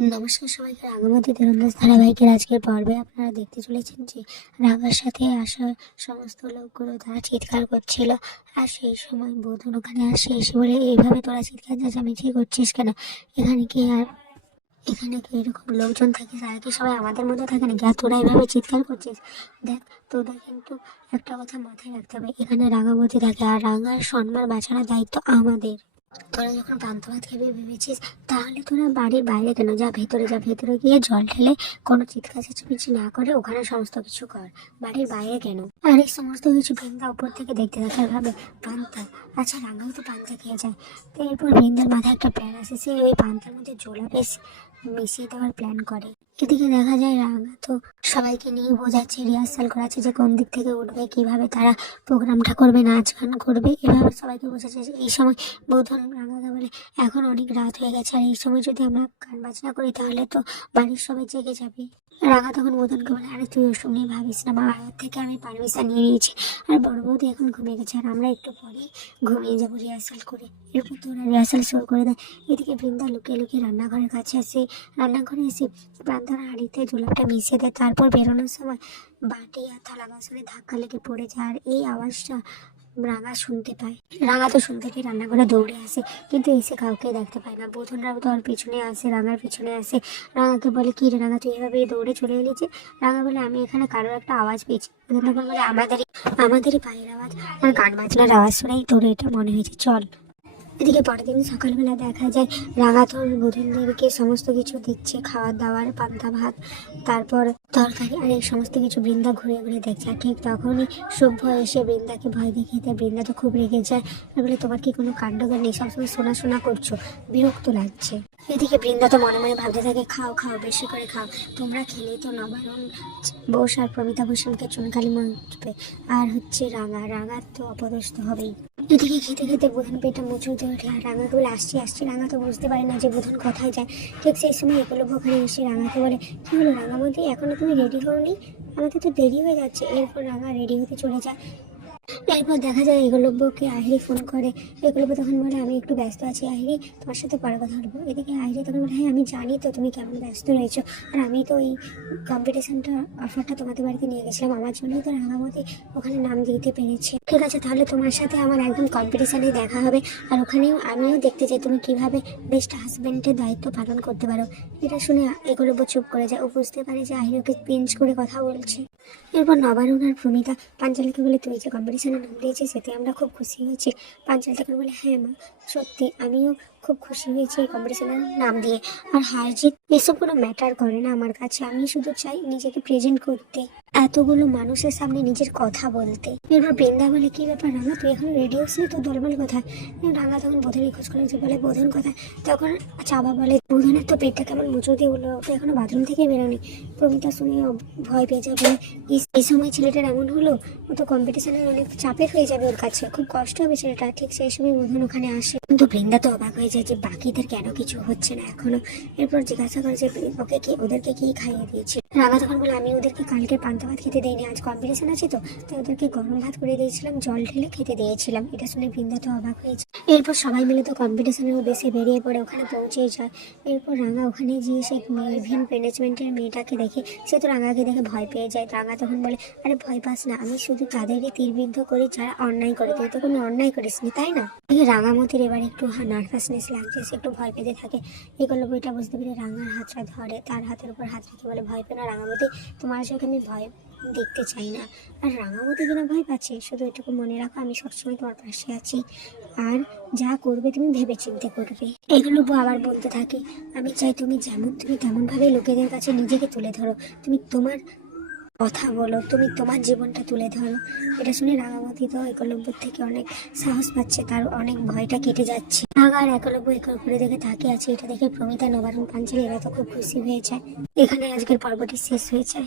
নমস্কার সবাইকে রাঙামাটি তীরন্দাজ ধারাবাহিকের আজকের পর্বে আপনারা দেখতে চলেছেন যে রাঙার সাথে আসা সমস্ত লোকগুলো তারা চিৎকার করছিল। আর সেই সময় বোধন ওখানে আসে, এসে বলে, এইভাবে তোরা চিৎকার চেঁচামেচি করছিস কেন? এখানে কি আর, এখানে কি এরকম লোকজন থাকে? তারা কি সবাই আমাদের মধ্যে থাকে নাকি? আর তোরা এইভাবে চিৎকার করছিস? দেখ, তোদের কিন্তু একটা কথা মাথায় রাখতে হবে। এখানে রাঙামতি থাকে, আর রাঙার সম্মান বাঁচানোর দায়িত্ব আমাদের। তোরা যখন পান্তা ভাত খেয়ে ভেবেছিস, তাহলে তোরা বাড়ির বাইরে কেন যা, ভেতরে যা, ভেতরে গিয়ে জল ঢেলে কোনো চিৎকার চেঁচামেচি না করে ওখানে সমস্ত কিছু কর। বাড়ির বাইরে কেন? আর এই সমস্ত কিছু বৃন্দা উপর থেকে দেখতে দেখার ভাবে পান্তা। আচ্ছা রাঙাও তো পান্তা খেয়ে যায় তো এরপর বৃন্দার মাথায় একটা প্ল্যান আসে, সে ওই পান্তার মধ্যে জোলা বেশ মিশিয়ে দেওয়ার প্ল্যান করে। এদিকে দেখা যায় রাঙা তো সবাইকে নিয়ে বোঝাচ্ছে রিহার্সাল করাচ্ছে যে কোন দিক থেকে উঠবে, কীভাবে তারা প্রোগ্রামটা করবে, নাচ গান করবে, এভাবে সবাইকে বোঝাচ্ছে যে এই সময় বোধন রাঙাকে বলে এখন অনেক রাত হয়ে গেছে, আর এই সময় যদি আমরা গান বাজনা করি তাহলে তো বাড়ির সবাই জেগে যাবে। রাঙা তখন বোধনকে বলে আরে তুই ওসব নিয়ে ভাবিস না মা আগের থেকে আমি পারমিশন নিয়ে নিয়েছি। আর বড় বৌদি এখন ঘুমিয়ে গেছে, আর আমরা একটু পরে ঘুমিয়ে যাব রিহার্সাল করে। এরপর তো ওরা রিহার্সাল শুরু করে দেয়। এদিকে বৃন্দা লুকিয়ে লুকিয়ে রান্নাঘরের কাছে আসে। রান্নাঘরে এসে প্রান্তর হাঁড়িতে জোলাপটা মিশিয়ে দেয়। তারপর বেরোনোর সময় বাটি আর থালা বাসনে ধাক্কা লেগে পড়ে যায়। আর এই আওয়াজটা রাঙা শুনতে পায়। রাঙা তো শুনতে পেয়ে রান্নাঘরে দৌড়ে আসে, কিন্তু এসে কাউকে দেখতে পায় না। বোধনরা তো ওর পিছনে আসে, রাঙার পিছনে আসে। রাঙাকে বলে, কি রে রাঙা, তুই এভাবে দৌড়ে চলে এলি যে? রাঙা বলে, আমি এখানে কারোর একটা আওয়াজ পেয়েছি। তখন বলে, আমাদেরই আমাদেরই পায়ের আওয়াজ। আর গান বাজনার আওয়াজ শুনেই তোর এটা মনে হয়েছে। চল। এদিকে পরের দিন সকালবেলা দেখা যায় রাঙাথর বোধনদেরকে সমস্ত কিছু দিচ্ছে খাবার দাওয়ার, পান্তা ভাত, তারপর তরকারি, আর এই সমস্ত কিছু বৃন্দা ঘুরে ঘুরে দেখছে। আর ঠিক তখনই সভ্য এসে বৃন্দাকে ভয় দেখিয়ে দেয়, বৃন্দা তো খুব রেগে যায়। বলে, তোমার কি কোনো কাণ্ডজ্ঞান নেই? সবসময় শোনা শোনা করছ, বিরক্ত লাগছে। এদিকে বৃন্দা তো মনে মনে ভাবতে থাকে, খাও খাও, বেশি করে খাও। তোমরা খেলেই তো নবারণ, বোস আর প্রমিতা ভূষণকে চুনকালি মারবে আর হচ্ছে রাঙা, রাঙার তো অপদস্থ হবেই। এদিকে খেতে খেতে বোধন পেটটা দিয়ে ওঠে আর রাঙাকে বলে, আসছি আসছি। রাঙা তো বুঝতে পারে না যে বোধন কোথায় যায়। ঠিক সেই সময় এগুলো ওখানে এসে রাঙাকে বলে, কি হলো রাঙা বলতে এখনও তুমি রেডি হওনি? আমাদের তো দেরি হয়ে যাচ্ছে। এরপর রাঙা রেডি হতে চলে যায়। এরপর দেখা যায় এগুলোকে আহিরি ফোন করে। এগুলো তখন বলে, আমি একটু ব্যস্ত আছি আহিরি, তোমার সাথে পরে কথা বলব। এদিকে আহিরি তখন বলে হ্যাঁ আমি জানি তো তুমি কেমন ব্যস্ত রয়েছো। আর আমি তো এই কম্পিটিশনটা অফারটা তোমাদের বাড়িতে নিয়ে গেছিলাম। আমার জন্যই তো রাঙামতি ওখানে নাম দিতে পেরেছি। ঠিক আছে, তাহলে তোমার সাথে আমার একদম কম্পিটিশনে দেখা হবে। আর ওখানেও আমিও দেখতে চাই তুমি কীভাবে বেস্ট হাজবেন্ডের দায়িত্ব পালন করতে পারো। এটা শুনে এগুলো চুপ করে যায়। ও বুঝতে পারে যে আহিরকে পিঞ্চ করে কথা বলছে। এরপর নবারুণ ভূমিকা পাঞ্চালকে বলে তুই যে কম্পিটিশনে নাম দিয়েছিস সেতে আমরা খুব খুশি হয়েছি। পাঞ্চাল তখন বলে হ্যাঁ মা, সত্যি আমিও খুব খুশি হয়েছি এই কম্পিটিশনে নাম দিয়ে। আর হার জিত এসব কোনো ম্যাটার করে না আমার কাছে। আমি শুধু চাই নিজেকে প্রেজেন্ট করতে। এতগুলো মানুষের সামনে নিজের কথা বলতে। এরপর বৃন্দা বলে কি ব্যাপার রাঙা? তুই এখন রেডি হচ্ছিস তো দলবল কোথায়? রাঙা তখন বোধনের খোঁজ করেছে বলে বোধন কোথায়? তখন চাবা বলে, বোধনের তো পেটটা কেমন মুচো দিয়ে বলল ওকে এখনও বাথরুম থেকে বেরোনি প্রমিতা শুনে ভয় পেয়ে যাবে এই সময় ছেলেটার এমন হলো? ও তো কম্পিটিশনের অনেক চাপের হয়ে যাবে ওর কাছে। খুব কষ্ট হবে ছেলেটা। ঠিক সেই সময় বোধন ওখানে আসে। কিন্তু বৃন্দা তো অবাক হয়ে যায় যে বাকিদের কেন কিছু হচ্ছে না এখনও? এরপর জিজ্ঞাসা করে যে ওকে কি, ওদেরকে কি খাইয়ে দিয়েছে? রাঙা তখন বলে, আমি ওদেরকে কালকে পান্তা ভাত খেতে দিইনি, আজ কম্পিটিশন আছে তো। তাই ওদেরকে গরম ভাত করে দিয়েছিলাম, জল ঢেলে খেতে দিয়েছিলাম। এটা শুনে বৃন্দা তো অবাক হয়েছে এরপর সবাই মিলে তো কম্পিটিশনের উদ্দেশ্যে বেরিয়ে পড়ে, ওখানে পৌঁছেই যায়। এরপর রাঙা ওখানে গিয়ে সেই ইভেন্ট ম্যানেজমেন্টের মেয়েটাকে দেখে, সে তো রাঙাকে দেখে ভয় পেয়ে যায়। রাঙা তখন বলে, আরে ভয় পাস না, আমি শুধু তাদেরই তীরবিদ্ধ করি, যারা অন্যায় করে। তুই তো কোনো অন্যায় করিসনি, তাই না? এই রাঙামতির এবার একটু নার্ভাসনেস লাগছে, সে একটু ভয় পেতে থাকে। এগুলো বইটা বুঝতে পেরে রাঙার হাতটা ধরে, তার হাতের উপর হাত রেখে বলে, ভয় পেয়ে না রাঙামতি তোমার চোখে আমি ভয় দেখতে চাই না। আর রাঙামতি কিনা ভয় পাচ্ছে, শুধু এটুকু মনে রাখো, আমি সবসময় তোমার পাশে আছি। আর যা করবে তুমি ভেবে চিনতে করবে। এগুলো আবার বলতে থাকি, আমি চাই তুমি যেমন, তুমি তেমনভাবে লোকেদের কাছে নিজেকে তুলে ধরো। তুমি তোমার কথা বলো, তুমি তোমার জীবনটা তুলে ধরো। এটা শুনে রাঙামতি তো একলব্যর থেকে অনেক সাহস পাচ্ছে তার অনেক ভয়টা কেটে যাচ্ছে। রাঙা আর একলব্য একর করে দেখে তাকে আছে, এটা দেখে প্রমিতা নবারণ পাঞ্চালি এরা তো খুব খুশি হয়ে যায়। এখানে আজকের পর্বটি শেষ হয়ে যায়।